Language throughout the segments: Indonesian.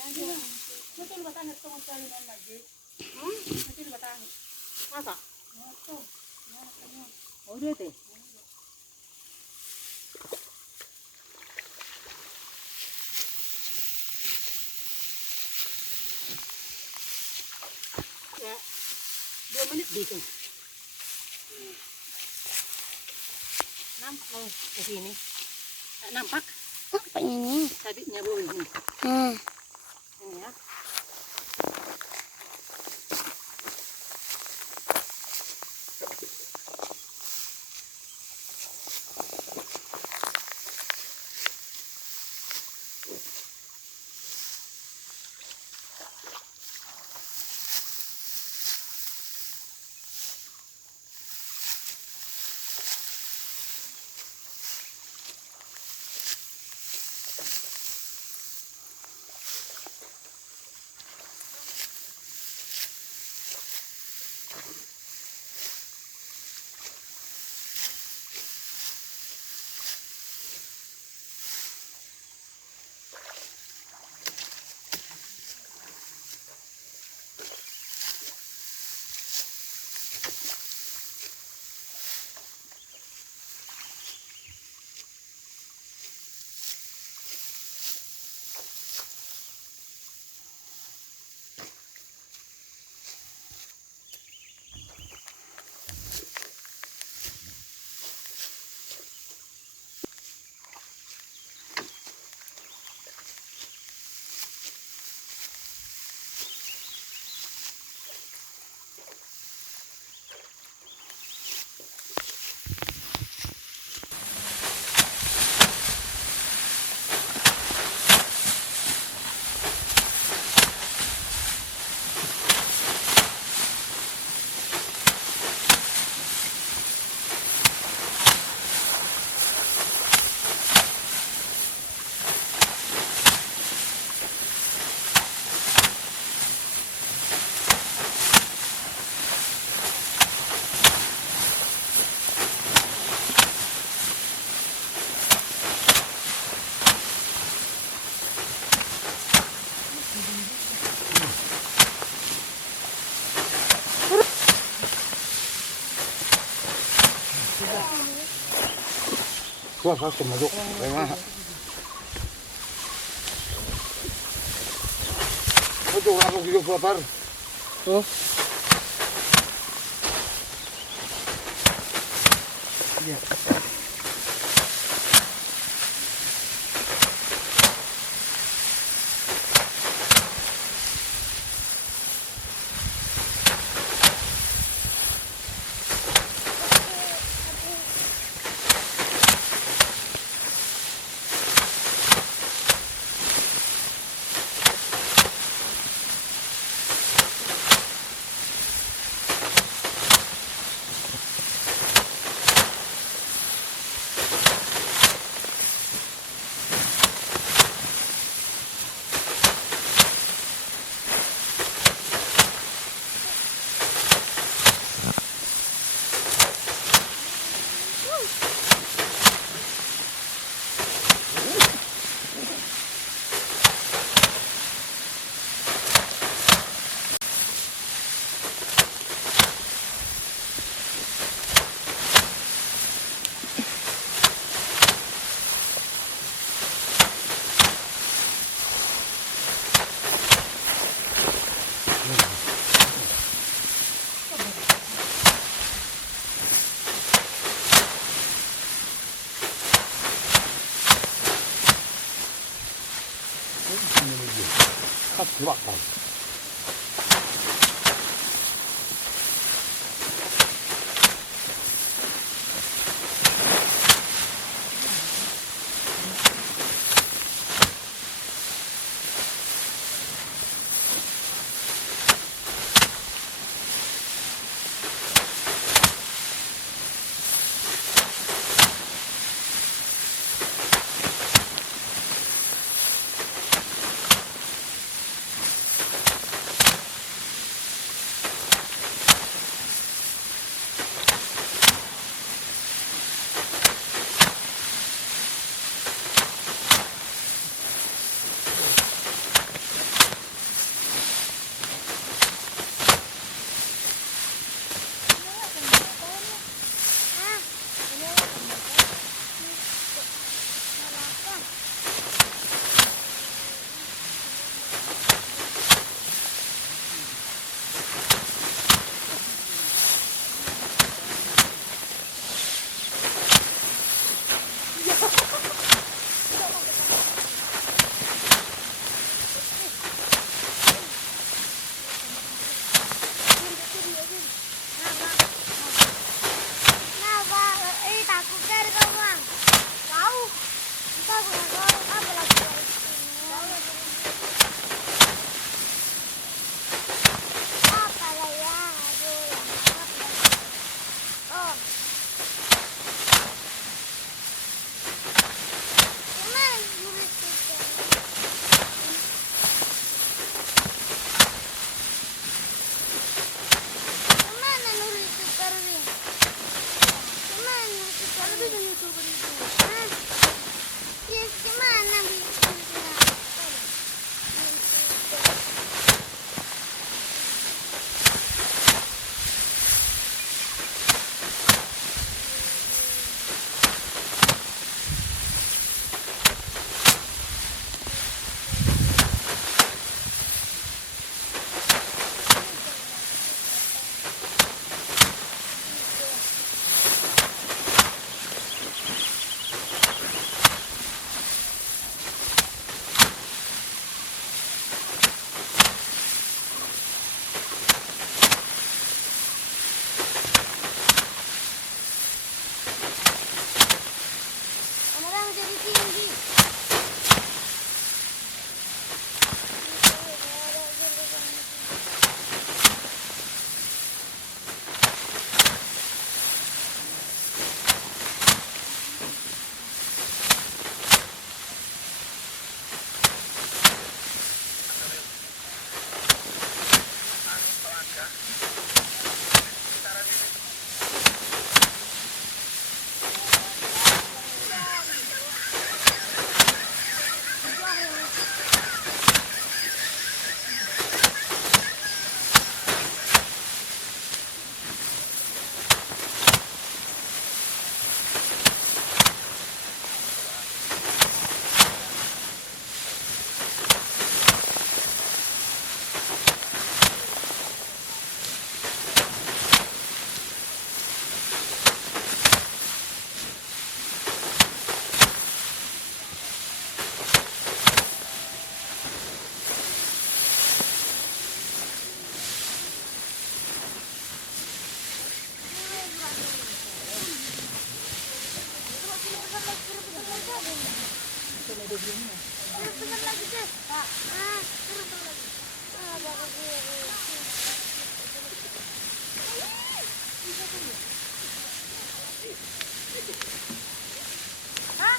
Betul kata anak tunggu kali lagi. Betul kata anak. Masa? Betul. Oh dia teh. Ya, 2 menit di sini. Nampak ke sini. Nampak? Apa ini? Sabitnya bu ini. Ini ya. Wah, aku masuk. Memang. Betul, aku video papar. Oh. Ya. 딱 들어왔다. Bener lagi deh. Pak. Bener lagi. Baru kiri. Hah?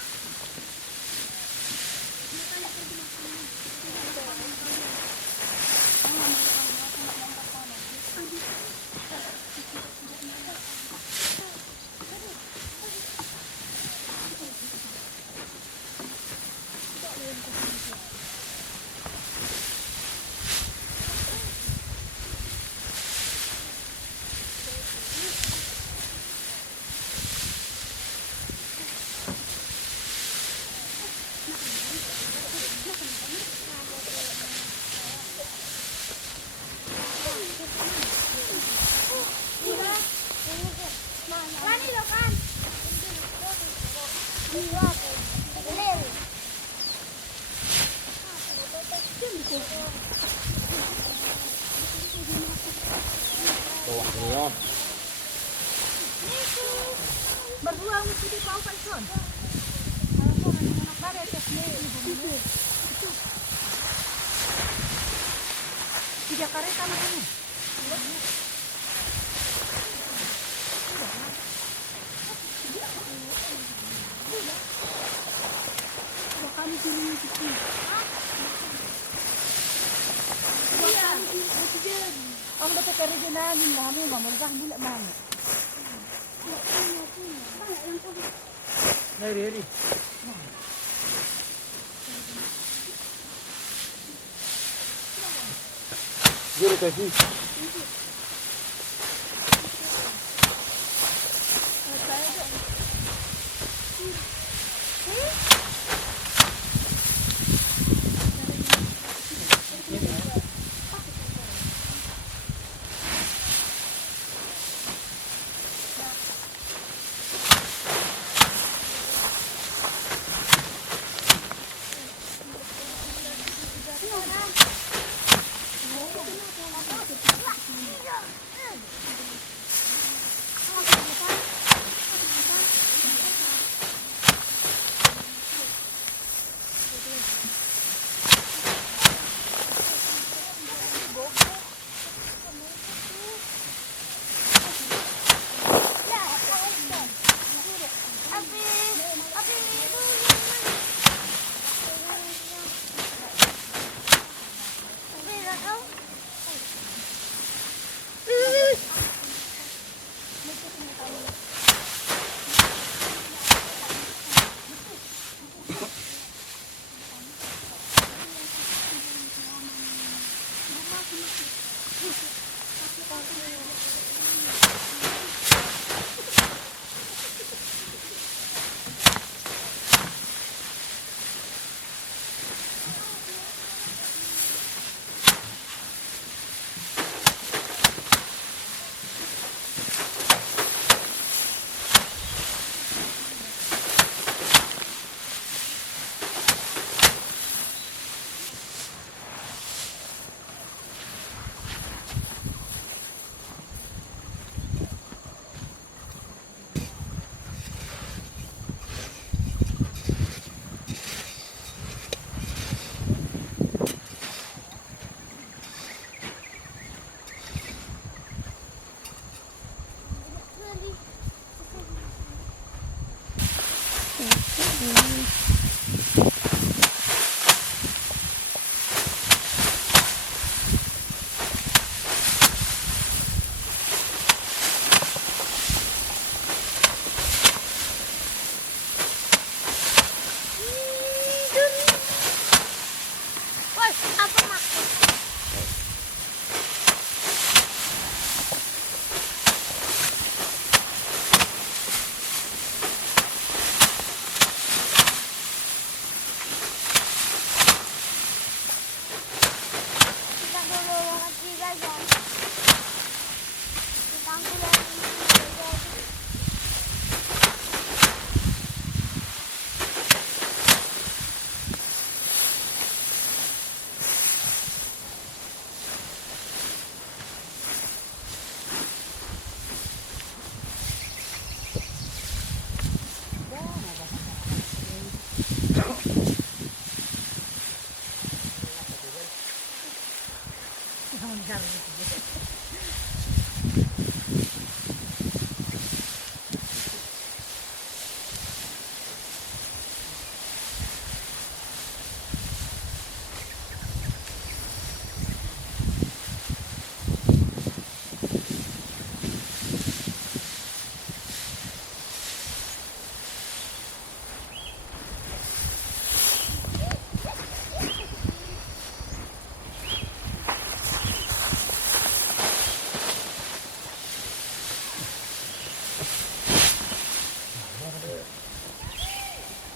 Lani lo kan. Tuh, ya. Berdua mesti di bawah Pak Ison. Kalau anak tiga kareta makanya. Kami sini situ. Ang dapat kerja namin namin mamulkah bulan mana? Ready. Jom kasih.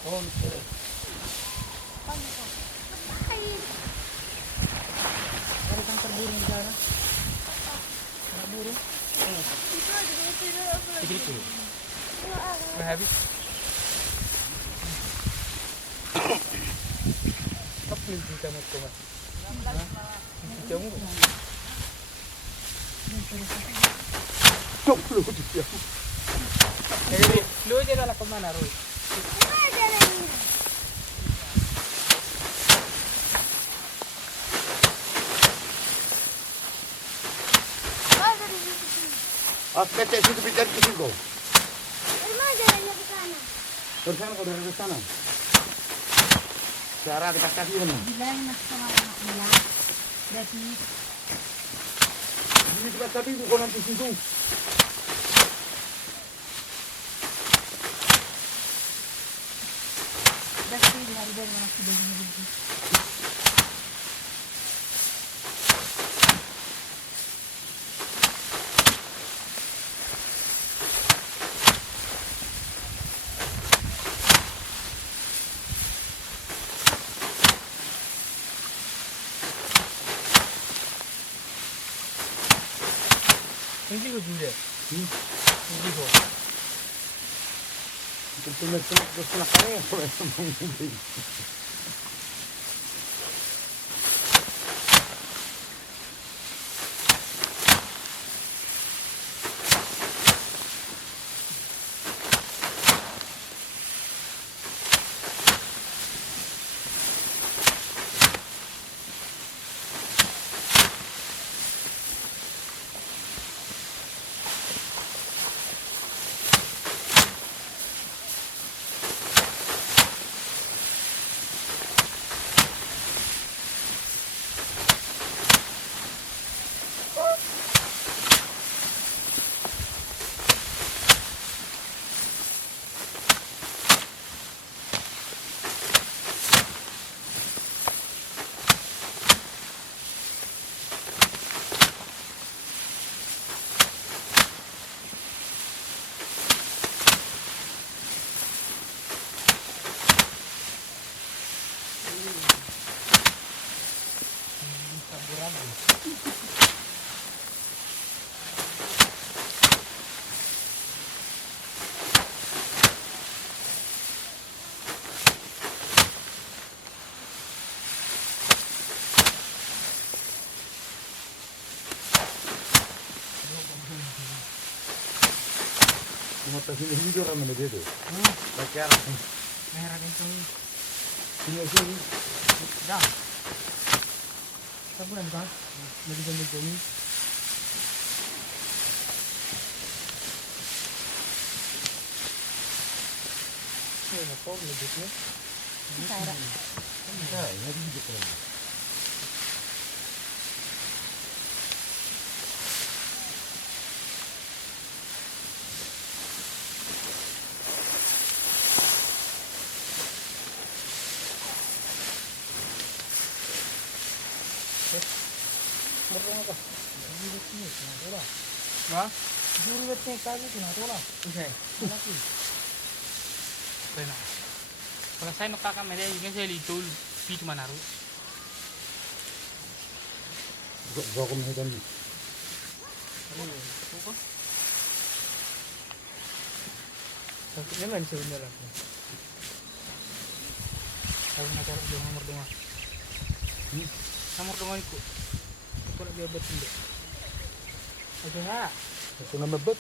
Oh, betul. Ada kanker burung di sana. Ada burung. Itu. Udah habis. Apa yang kita mau coba? Jamu. Cok lu dia. Jadi, lu aja lah kemana, Roy? Kecek situ bicara ke sini kau. Dari mana jalannya ke sana? Dari sana kau dari sana. Cara dekat kaki mana? Bilang mas sama anaknya. Berarti Ini dekat kaki itu kau nanti situ. berarti di hari dari mana sudah begini. Hindi ko juga. Hindi ko. Gusto na kaya. Mata sini video ramai deh tu. Baca apa? Merah itu. Sini. Dah. Sabunan kan? Lagi jam ni. Nak kau lebih ni? Cara. Dah, ini video kan. Wah, juru betnya kali tu nak tolak. Okay. Bueno, kalau saya nak kakak mereka juga saya lihat pitu mana ru. Gua kau mesti tadi. Tapi ni mana sebenarnya? Kalau nak cari dia nomor dua. Nomor dua itu. Aku nak dia betul. Oke ha. Itu nama bet.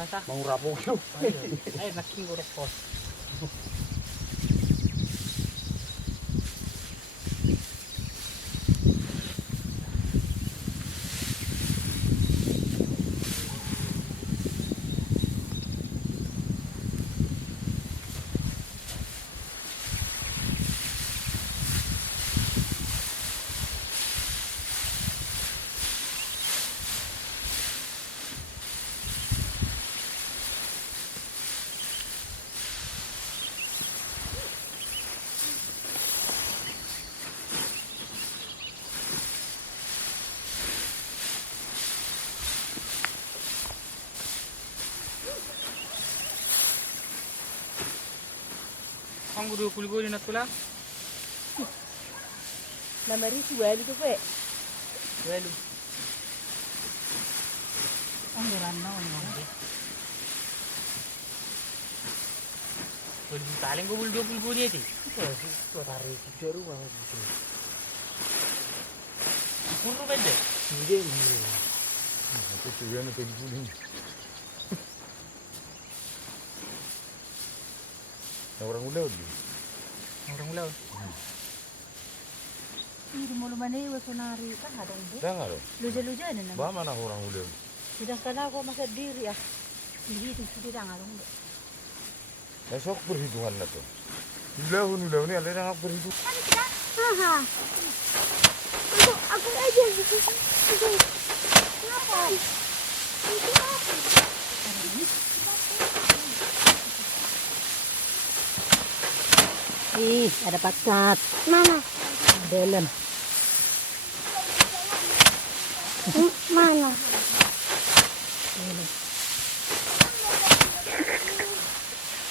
Masa? Mau rapok tu. Ayo nak king gorok kos. Ang 20 ko din na tula. Namari suwelo to pe. Welu. Ang garan na ano. Boleh paling gue 20 ko dia ti. Itu tarik jaru banget gitu. Puro beda. Iya iya. Aku juga nih kayak gini. Orang udah udah. Orang ulau. Hindi mo lumani wa kunari kan ada ibu. Udah nggak lo? Luja-luja na naman. Bawa mana orang udah? Sudah kana ako masa diri ah. Hindi itu sudah ngalong. Besok perhitungan lah tuh. Udah ini ada yang perhitungan. Haha. Aku aja gitu. Kenapa? Itu apa? Ih, ada pacat. Mana? Dalam. Mana?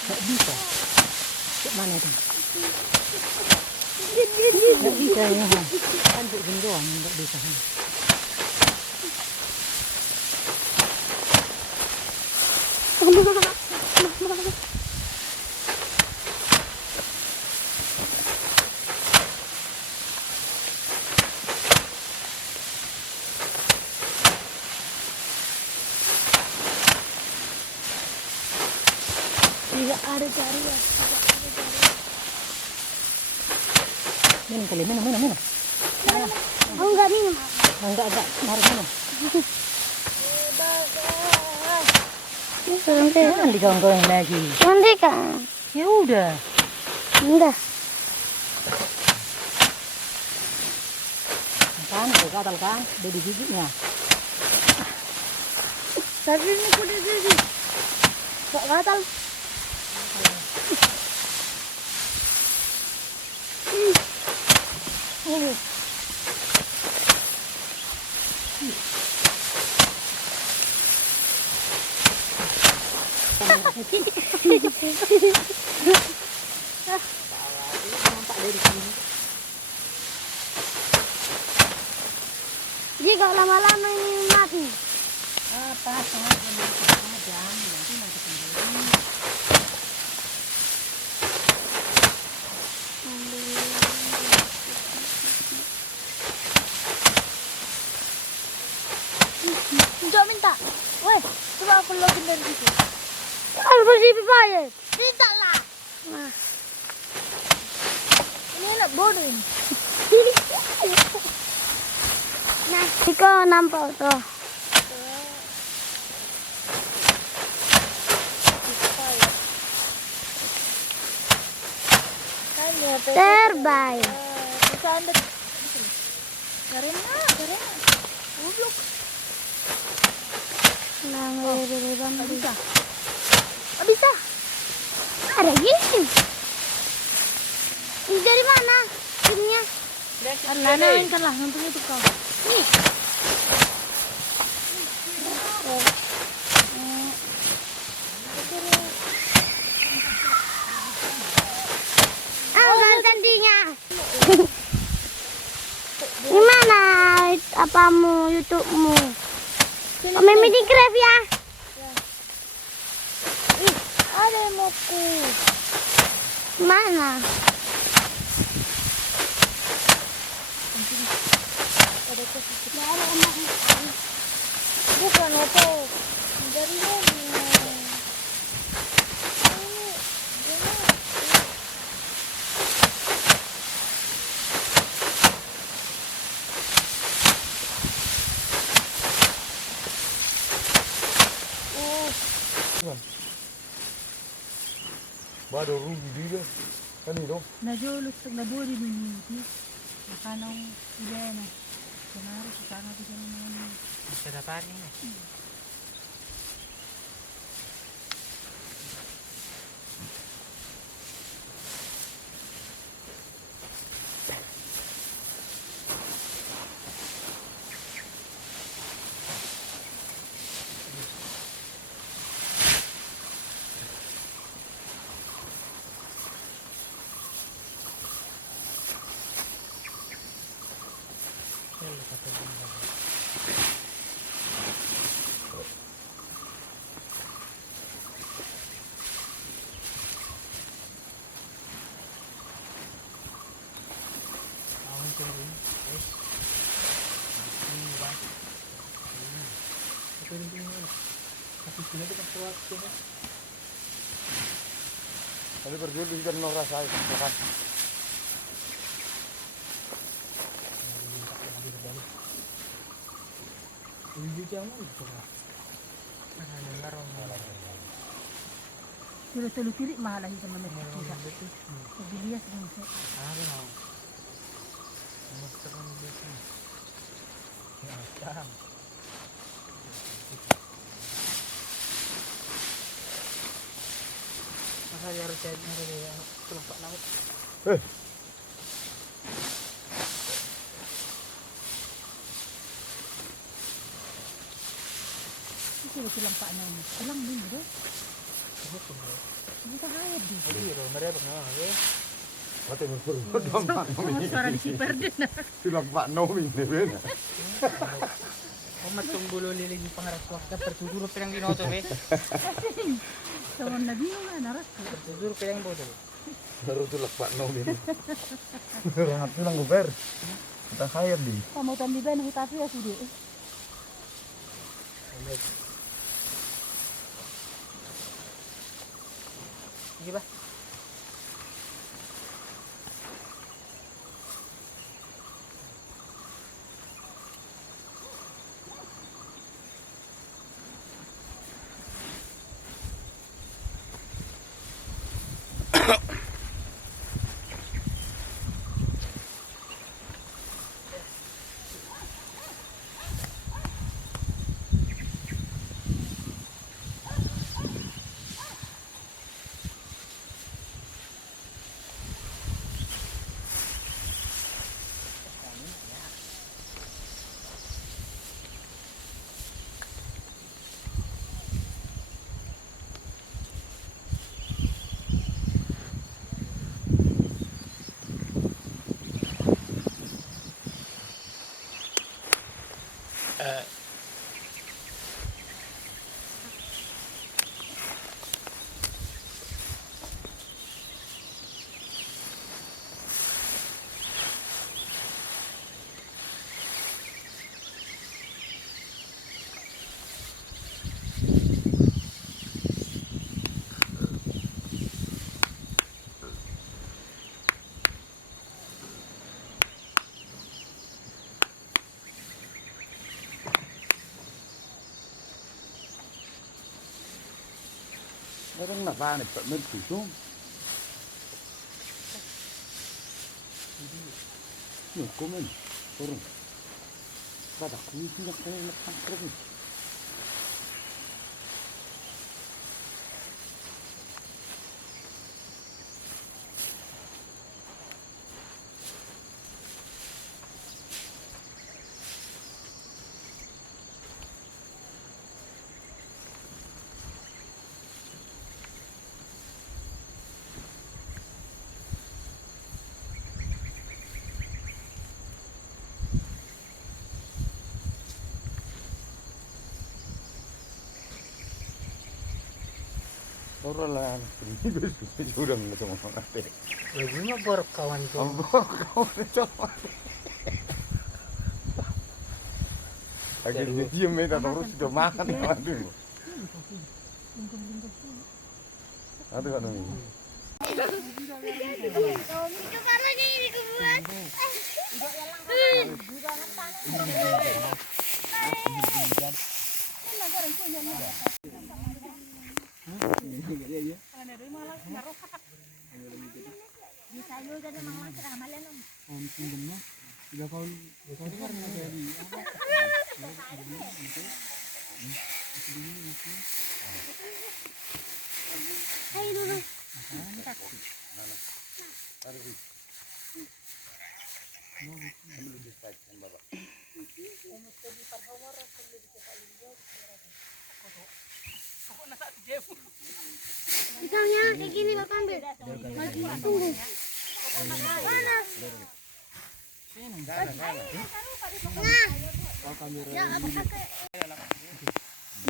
Nggak bisa. Cek mana itu? Nggak bisa ya. Kan begini doang, nggak bisa. Tidak ada cari ya. Minum kali, minum. Aku nggak minum. Enggak, mari minum. Jangan digoreng lagi. Nanti kan. Ya udah. Udah. Kan, udah gatal kan? Udah di giginya. Tapi ini kuda gigi. Kok gatal? Ini. Nampak dari sini. Jika lama-lama ini mati. Apa saja nanti nanti kembali. Untuk minta. Weh, coba aku login dari situ. Aku di bayar. Tidak lah. Nah. Ini anak bodoh ini. Nah, jika nampak tuh. Terbaik. Karena. Goblok. Nah, nggak bisa. Nggak bisa. Ada gini. Ini dari mana? Ininya. Mana kan lah nonton itu kau. Nih. Gantinya. Gimana apamu YouTube-mu? Mimi di Grab ya? Ada moku. Mana? Bukan itu. Dari ini. Baru rugi dia. Kan itu. Najulot pag nabuli ni Niti. Nakanang ilaya na. Kunari, kasama ko siya naman. Bisa dapat ini. Awan sering. Guys. Ini ba? Ito rin yung kasi sila ito pagkawat ko. Tapi berdua di dalam rasa itu kan. Hindi siya mo ito ba? Laro na. Tulo-tulo kiri mahal sa mga kita. Pagbilias din siya. Ano? Gusto ko ng business. Tama. Nakayaro siya na rin. Tulog pa na ako. Silang pa na. Alang din bro. Hindi ka kaya di. Hindi, marabak na ako eh. Mati berpura dong. Ang suara di siper din na. Silang Pak Nomi nih ben. Kung matunggulo lilig yung pangarap ko, pertuduro pa lang dinoto eh. Tawon na din nga naras ko. Pertuduro pa lang bodo. Baru tulak Pak Nomi. Rangat silang guber. Kita kaya di. Pamutan di ba nang itapi ya sudi. Sige ba? Orang nak ba nih Pak Menteri tu. Nih komen. Turun. Pada kuisi nak kena nak tangkap. Orang lah, ini sudah nggak sama ada. Lagi mah borok kawan ko. Kau coba. Akhirnya dia diam ya, terus sudah makan kawan tu. Aduh kan ini. Coba lagi ini kebuat. Bisa juga ada mama keramalan om. Hai dulu. Misalnya kayak gini bapak ambil. Lagi tunggu. Mana? Nah. kamera. Ya, apa kakek?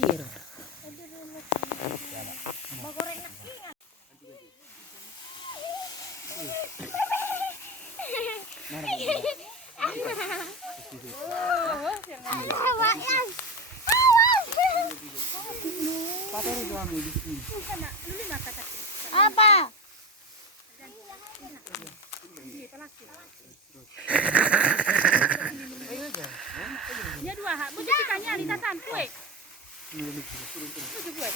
Iya. Mau goreng nasi. Apa? Dia dua hak. Bujuk ikannya di tasan kue. Bujuk kue.